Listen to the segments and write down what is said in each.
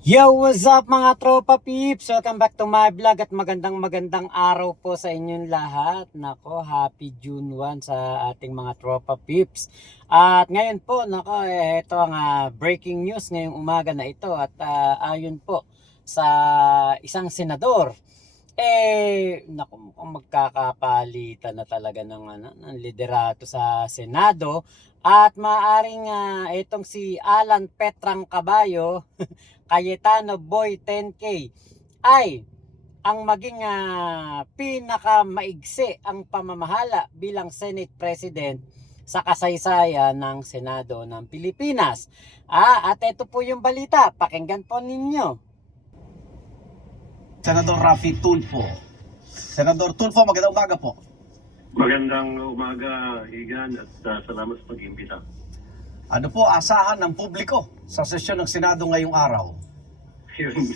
Yo, what's up mga tropa peeps? Welcome back to my vlog at magandang araw po sa inyong lahat. Nako, happy June 1 sa ating mga tropa peeps. At ngayon po, nako, ito ang breaking news ngayong umaga na ito. At ayon po sa isang senador, naku, mukhang magkakapalitan na talaga ng liderato sa Senado. At maaring itong si Alan Petrang Caballo, Cayetano Boy 10K ay ang maging pinakamaigsi ang pamamahala bilang Senate President sa kasaysayan ng Senado ng Pilipinas. At ito po yung balita, pakinggan po ninyo. Senador Raffy Tulfo. Senador Tulfo, magandang umaga po. Magandang umaga, Igan, at salamat sa pag-imbita. Ano po asahan ng publiko sa sesyon ng Senado ngayong araw? Yun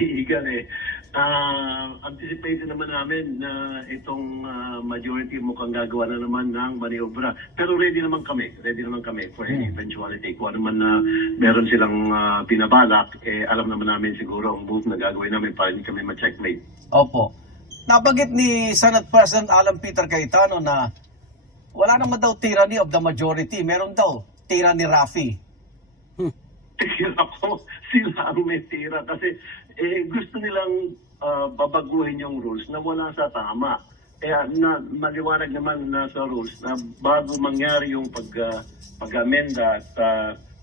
si Igan anticipated naman namin na itong majority mukhang gagawa na naman ng maniobra. Pero ready naman kami for any eventuality. Kung ano man na meron silang binabalak, alam naman namin siguro ang move na gagawin namin para hindi kami ma-checkmate. Opo. Nabanggit ni Senate President Alan Peter Cayetano na wala naman daw tyranny of the majority. Meron daw tyranny Raffy. Tira ko, sila ang may tira kasi gusto nilang babaguhin yung rules na wala sa tama. Kaya maliwanag naman na sa rules na bago mangyari yung pag-amenda at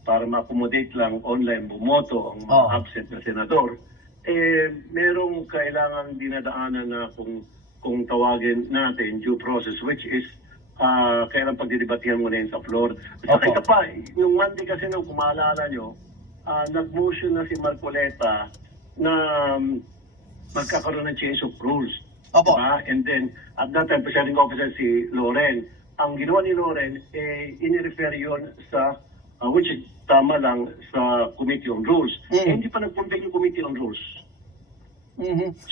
para ma-accommodate lang online bumoto ang mga absent na senador, merong kailangan dinadaanan na kung tawagin natin due process, which is kailan pagdidebatihan mo na yun sa floor. At saka ito pa, yung Monday kasi nung kumaalala nyo, nag-motion na si Marcoleta na magkakaroon ng change of rules. Opo. Diba? And then, at that time, presiding officer si Loren. Ang ginawa ni Loren, inirefer yun sa, which is tama lang, sa Committee on Rules. Hindi pa nag-convene yung Committee on Rules.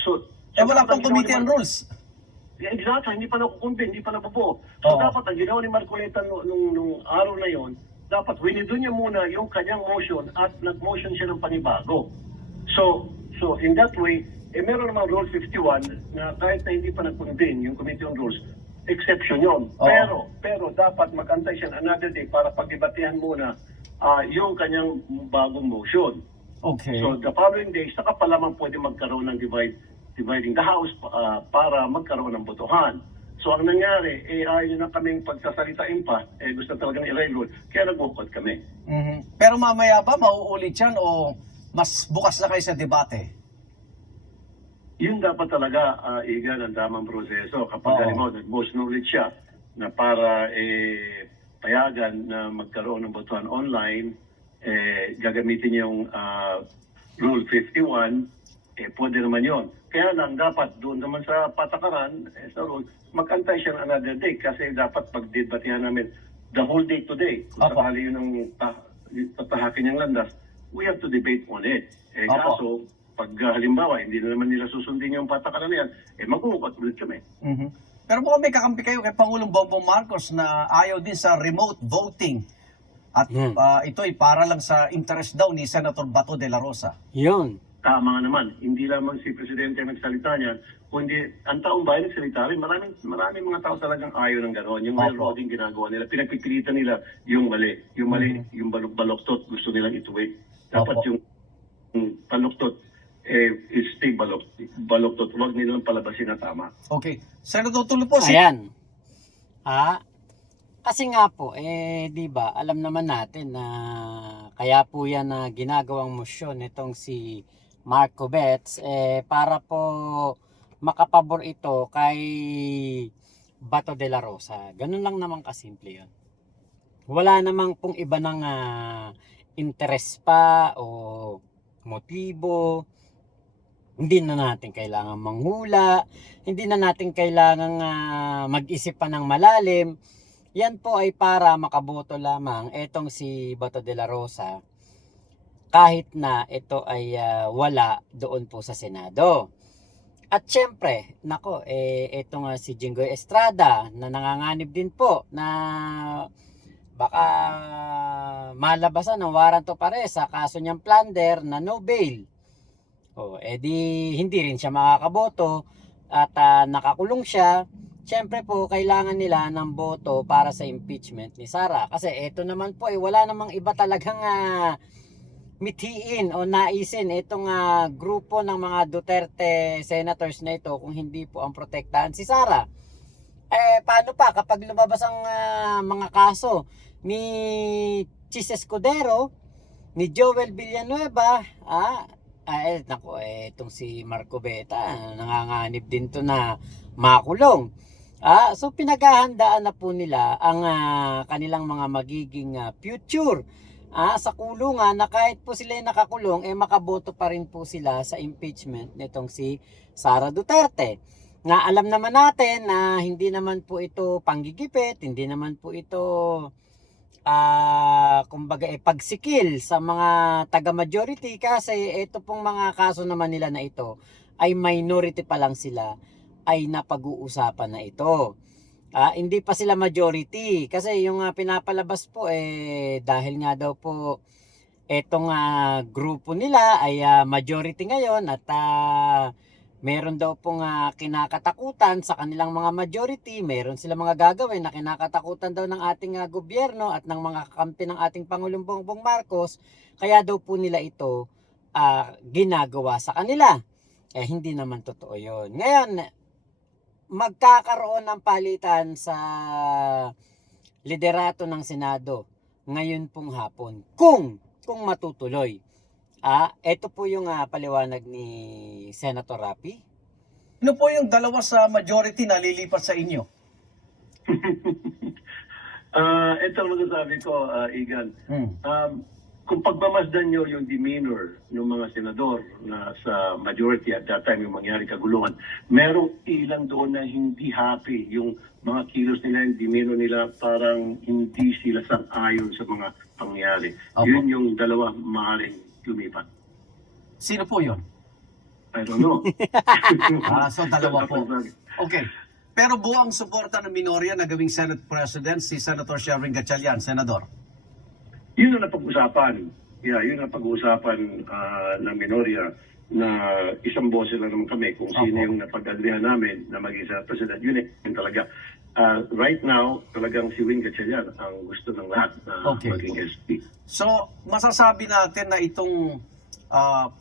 So, wala pang Committee on Rules. Exactly, hindi pa nakukumbin, hindi pa nabubuo. So dapat ang ginawa ni Marcoleta nung araw na yon, dapat winido niya muna yung kanyang motion at nag-motion siya ng panibago. So in that way, meron namang Rule 51 na kahit na hindi pa nag-convene yung Committee on Rules, exception yon. Pero dapat mag-antay siya another day para pagdebatehan muna yung kanyang bagong motion. Okay. So the following day, saka pa lamang pwede magkaroon ng dividing the house para magkaroon ng botohan. So ang nangyari, ayaw na kaming pagsasalitain pa, gusto talagang i-railroad, kaya nag-walkout kami. Pero mamaya ba mauulit yan o mas bukas na kayo sa debate? Yun dapat talaga, Igan, ang tamang proseso. Kapag halimbawa, nag-motion ulit siya na para payagan na magkaroon ng botohan online, gagamitin niya yung Rule 51, pwede naman yon. Kaya lang, dapat doon naman sa patakaran, sa rule, mag-antay siya ng another day kasi dapat pagdebatehan namin the whole day today. Kung sakali yun ang tatahakin niyang landas, we have to debate on it. Kaso, pag halimbawa, hindi na naman nila susundin yung patakaran na yan, mag-uukot ulit kami. Pero mukhang may kakampi kayo kay Pangulong Bongbong Marcos na ayaw din sa remote voting. At ito ay para lang sa interest daw ni Senator Bato de la Rosa. Yun. Tama naman, hindi lamang si Presidente ang nagsalita niyan, kundi ang taong bayan nagsalita rin. Maraming mga tao talagang ayaw ng gano'n. Yung railroading ginagawa nila, pinagpipilitan nila yung mali. Yung mali, yung baluktot, gusto nilang ituwi. Dapat yung baluktot, stay baluktot. Huwag nilang palabasin na tama. Okay. Senator Tulfo, Ayan. Kasi nga po, di ba, alam naman natin na kaya po yan na ginagawang motion itong si Marco Betts, para po makapabor ito kay Bato de la Rosa. Ganun lang naman kasimple yun. Wala namang pong iba ng interest pa o motibo. Hindi na natin kailangan manghula, hindi na natin kailangan mag-isip pa ng malalim. Yan po ay para makaboto lamang etong si Bato de la Rosa kahit na ito ay wala doon po sa Senado. At syempre, ito nga si Jinggoy Estrada na nanganganib din po na baka malabasan ng warrant of arrest sa kaso niyang plunder na no bail. O, edi hindi rin siya makakaboto at nakakulong siya. Siyempre po, kailangan nila ng boto para sa impeachment ni Sara. Kasi ito naman po, wala namang iba talagang mithiin o naisin itong grupo ng mga Duterte senators na ito kung hindi po ang protektahan si Sara. Paano pa kapag lumabas ang mga kaso ni Chis Escudero, ni Joel Villanueva, naku, itong si Marco Beta, nanganganib din to na makulong. So pinaghahandaan na po nila ang kanilang mga magiging future sa kulungan, na kahit po sila nakakulong, makaboto pa rin po sila sa impeachment nitong si Sara Duterte. Nga alam naman natin na hindi naman po ito panggigipit, hindi naman po ito kumbaga pagsikil sa mga taga-majority, kasi ito pong mga kaso naman nila na ito ay minority pa lang sila, ay napag-uusapan na ito. Hindi pa sila majority kasi yung pinapalabas po dahil nga daw po etong grupo nila ay majority ngayon at meron daw pong kinakatakutan sa kanilang mga majority, meron sila mga gagawin na kinakatakutan daw ng ating gobyerno at ng mga kakampi ng ating Pangulong Bongbong Marcos, kaya daw po nila ito ginagawa sa kanila. Hindi naman totoo yun. Ngayon, magkakaroon ng palitan sa liderato ng Senado ngayon pong hapon kung matutuloy. Ito po yung paliwanag ni Senator Rapi. Ano po yung dalawa sa majority na lilipat sa inyo? Ito ang masasabi ko, Igan. Kung pagmamasdan nyo yung demeanor ng mga senador na sa majority at that time yung mangyari kaguluhan, merong ilang doon na hindi happy yung mga kilos nila, yung demeanor nila, parang hindi sila sang-ayon sa mga pangyari. Opo. Yun yung dalawa maaaring lumipat. Sino po yun? I don't know. So dalawa po. Okay. Pero buwang suporta ng minorya na gawing Senate President si Senator Sherwin Gatchalian, Senador. Yun ang napag-usapan. Yun ang pag-uusapan ng minorya, na isang boses lang naman kami kung sino yung napag-agrihan namin na maging Senate President. Yun talaga. Right now, talagang si Wing Gatchalian ang gusto ng lahat na maging SP. So, masasabi natin na itong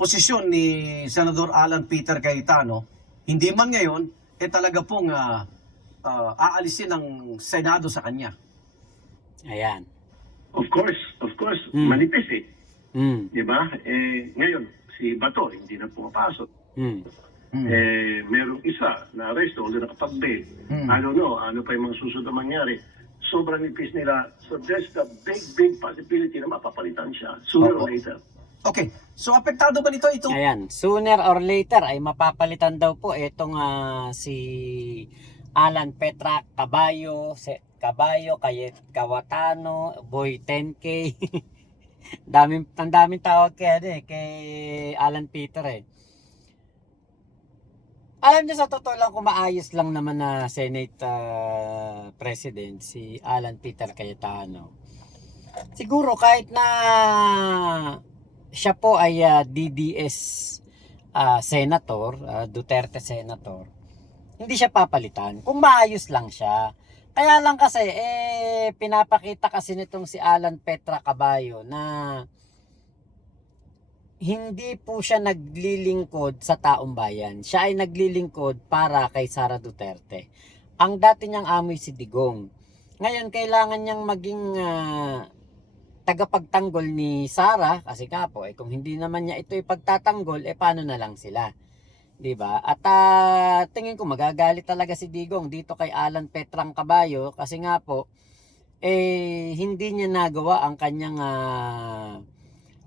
posisyon ni Senador Alan Peter Cayetano, hindi man ngayon, talaga pong aalisin ng Senado sa kanya. Of Ayan. course, manipis Diba? Ngayon, si Bato, hindi na pumapasok. Merong isa na arresto, ulit nakapag-bail. I don't know, ano pa yung mga susunod na mangyari. Sobrang nipis nila. So there's the big possibility na mapapalitan siya sooner or later. Okay, so apektado ba nito ito? Ayan, sooner or later ay mapapalitan daw po itong si Alan Petra Caballo, Cayetano, Boy 10K. Ang daming tawag kay Alan Peter Alam niyo, sa totoo lang, kung maayos lang naman na Senate President si Alan Peter Cayetano, siguro kahit na siya po ay DDS senator, Duterte senator, hindi siya papalitan kung maayos lang siya. Kaya lang kasi pinapakita kasi nitong si Alan Petra Caballo na hindi po siya naglilingkod sa taong bayan. Siya ay naglilingkod para kay Sara Duterte. Ang dati niyang amoy si Digong. Ngayon, kailangan niyang maging tagapagtanggol ni Sara, kasi nga po, kung hindi naman niya ito ipagtatanggol, paano na lang sila? 'Di ba? At tingin ko magagalit talaga si Digong dito kay Alan Petrang Caballo, kasi nga po hindi niya nagawa ang kanyang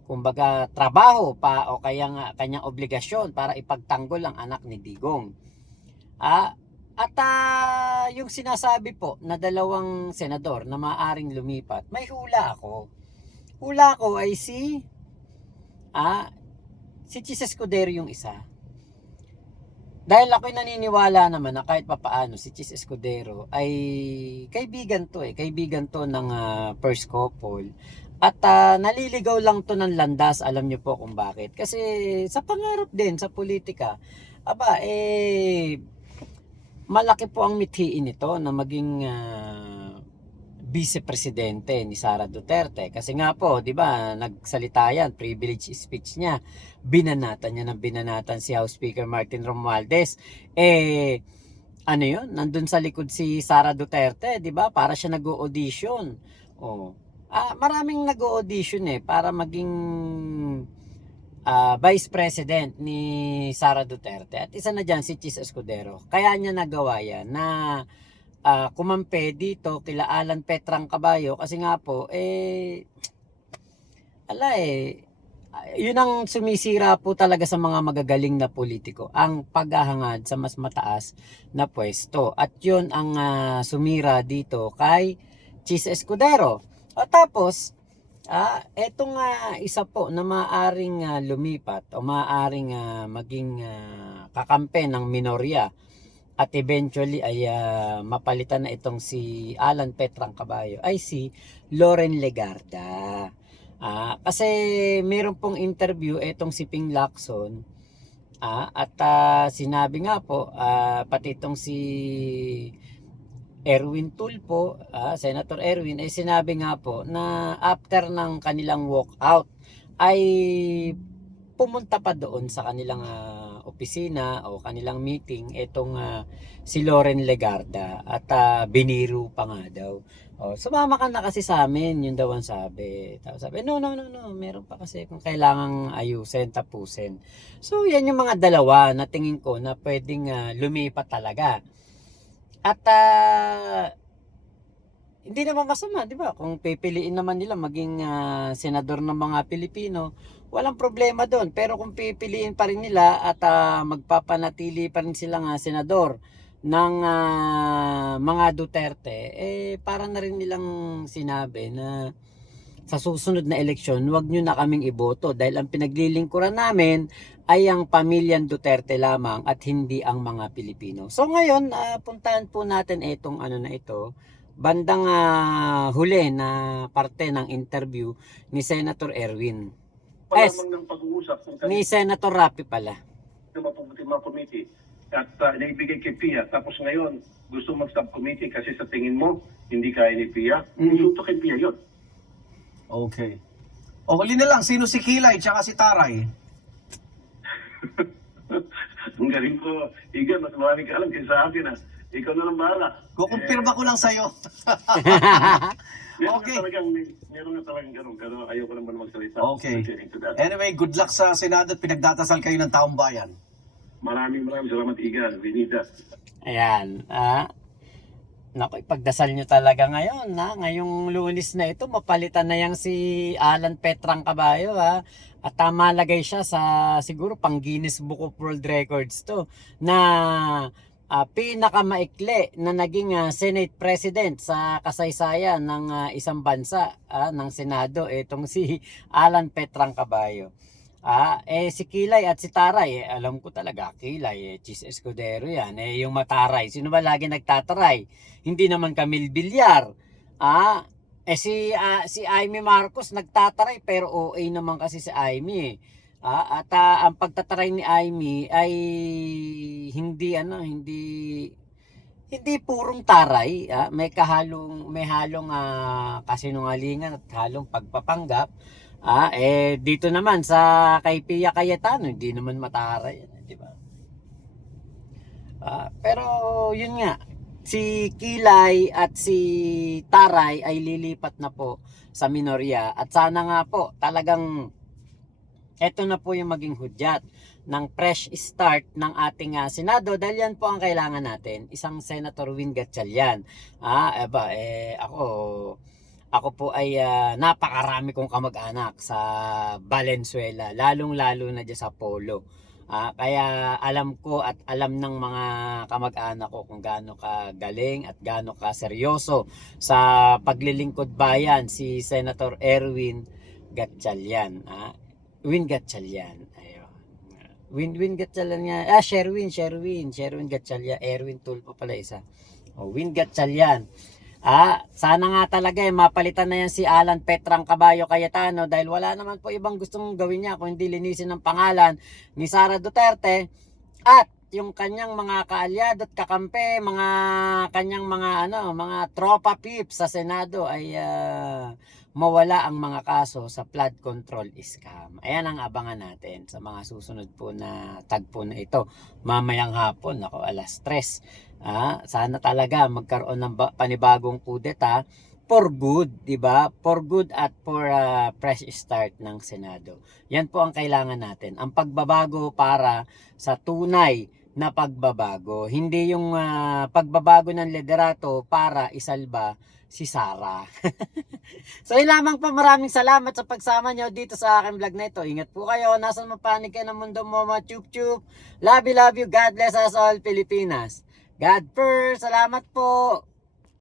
kumbaga trabaho pa, o kaya nga kanyang obligasyon para ipagtanggol ang anak ni Digong. Yung sinasabi po na dalawang senador na maaring lumipat, may hula ako. Hula ko ay si Chis Escudero yung isa. Dahil ako'y naniniwala naman na kahit papaano si Chis Escudero ay kaibigan to ng first couple. At naliligaw lang to ng landas, alam niyo po kung bakit. Kasi sa pangarap din sa politika, malaki po ang mithiin nito na maging vice-presidente ni Sara Duterte. Kasi nga po, di ba, nagsalita yan, privilege speech niya. Binanatan niya ng binanatan si House Speaker Martin Romualdez. Ano yun? Nandun sa likod si Sara Duterte, di ba? Para siya nag-audition. Oh. Maraming nag-audition para maging vice president ni Sara Duterte. At isa na dyan si Chis Escudero. Kaya niya nagawa yan na kumampe dito kila Alan Petrang Caballo kasi nga po yun ang sumisira po talaga sa mga magagaling na politiko, ang paghahangad sa mas mataas na pwesto, at yun ang sumira dito kay Chis Escudero. Tapos etong isa po na maaring lumipat o maaring maging kakampi ng minorya at eventually ay mapalitan na itong si Alan Petrang Caballo ay si Loren Legarda. Kasi meron pong interview itong si Ping Lacson at sinabi nga po pati itong si Erwin Tulfo, Senator Erwin, ay sinabi nga po na after ng kanilang walkout ay pumunta pa doon sa kanilang opisina o kanilang meeting itong si Loren Legarda at biniru pa nga daw. Sumama ka na kasi sa amin, yun daw ang sabi. Tapos sabi, no, meron pa kasi kung kailangang ayusin, tapusin. So yan yung mga dalawa na tingin ko na pwedeng lumipat talaga. At hindi naman masama, di ba? Kung pipiliin naman nila maging senador ng mga Pilipino, walang problema doon. Pero kung pipiliin pa rin nila at magpapanatili pa rin silang senador ng mga Duterte, para na rin nilang sinabi na sa susunod na eleksyon, huwag nyo na kaming iboto dahil ang pinaglilingkuran namin ay ang pamilyang Duterte lamang at hindi ang mga Pilipino. So ngayon, puntahan po natin itong bandang huli na parte ng interview ni Senator Erwin. Palamang ng pag-uusap kung Ni Senator Rapi pala. mapuputi mga committee at naibigay kay Pia. Tapos ngayon, gusto mag-subcommittee kasi sa tingin mo, hindi kaya ni Pia. Insulto kay Pia yun. Okay. O huli na lang, sino si Kilay tsaka si Taray? Ang galing ko. Igan, mas marami ka alam kaysa akin. Ikaw na lang bahala. Kukumpirma ko lang sa'yo. Meron Okay. nga talagang ganun. Pero ayoko naman magsalita. Okay. Pertaining to that. Anyway, good luck sa Senado at pinagdatasal kayo ng taong bayan. Maraming salamat, Igan. We need that. Ayan. Naku, ipagdasal nyo talaga ngayon. Ngayong Lunes na ito, mapalitan na yang si Alan Petrang Caballo. At malagay siya sa siguro pang Guinness Book of World Records to na pinakamaikli na naging Senate President sa kasaysayan ng isang bansa, ng Senado, itong si Alan Petrang Caballo. Si Kilay at si Taray, alam ko talaga, Kilay, Chis Escudero yan. Yung mataray, sino ba lagi nagtataray? Hindi naman Camille Villar. Si Amy Marcos nagtataray, pero OA naman kasi si Amy. At ang pagtataray ni Amy ay hindi purong taray, may halong kasinungalingan at halong pagpapanggap. Dito naman sa kay Pia Cayetano, hindi naman mataray yan, di ba? Pero yun nga, si Kilay at si Taray ay lilipat na po sa minorya, at sana nga po talagang eto na po yung maging hudyat ng fresh start ng ating Senado, dahil yan po ang kailangan natin, isang Senator Win Gatchalian. Ako po ay napakarami kong kamag-anak sa Valenzuela, lalong-lalo na dyan sa Polo. Kaya alam ko at alam ng mga kamag-anak ko kung gaano ka galing at gaano ka seryoso sa paglilingkod bayan si Senator Erwin Gatchalian. Win Gatchalian. Ayun. Win Gatchalian nga. Sherwin Gatchalian. Erwin Tulfo pala isa. Win Gatchalian. Sana nga talaga mapalitan na yan si Alan Petrang Caballo Cayetano dahil wala naman po ibang gustong gawin niya kung hindi linisin ng pangalan ni Sara Duterte at yung kanyang mga kaalyado at kakampi, mga kanyang mga tropa pips sa Senado ay mawala ang mga kaso sa flood control scam. Ayan ang abangan natin sa mga susunod po na tagpo na ito. Mamayang hapon, ako alas 3. Sana talaga magkaroon ng panibagong kudeta for good, di ba? For good at for fresh start ng Senado. Yan po ang kailangan natin. Ang pagbabago para sa tunay na pagbabago. Hindi yung pagbabago ng liderato para isalba si Sara. So yun lamang po, maraming salamat sa pagsama nyo dito sa aking vlog na ito. Ingat po kayo, nasan mapanig kayo ng mundo mo mga chup-chup. Love you, God bless us all Pilipinas. God first, salamat po.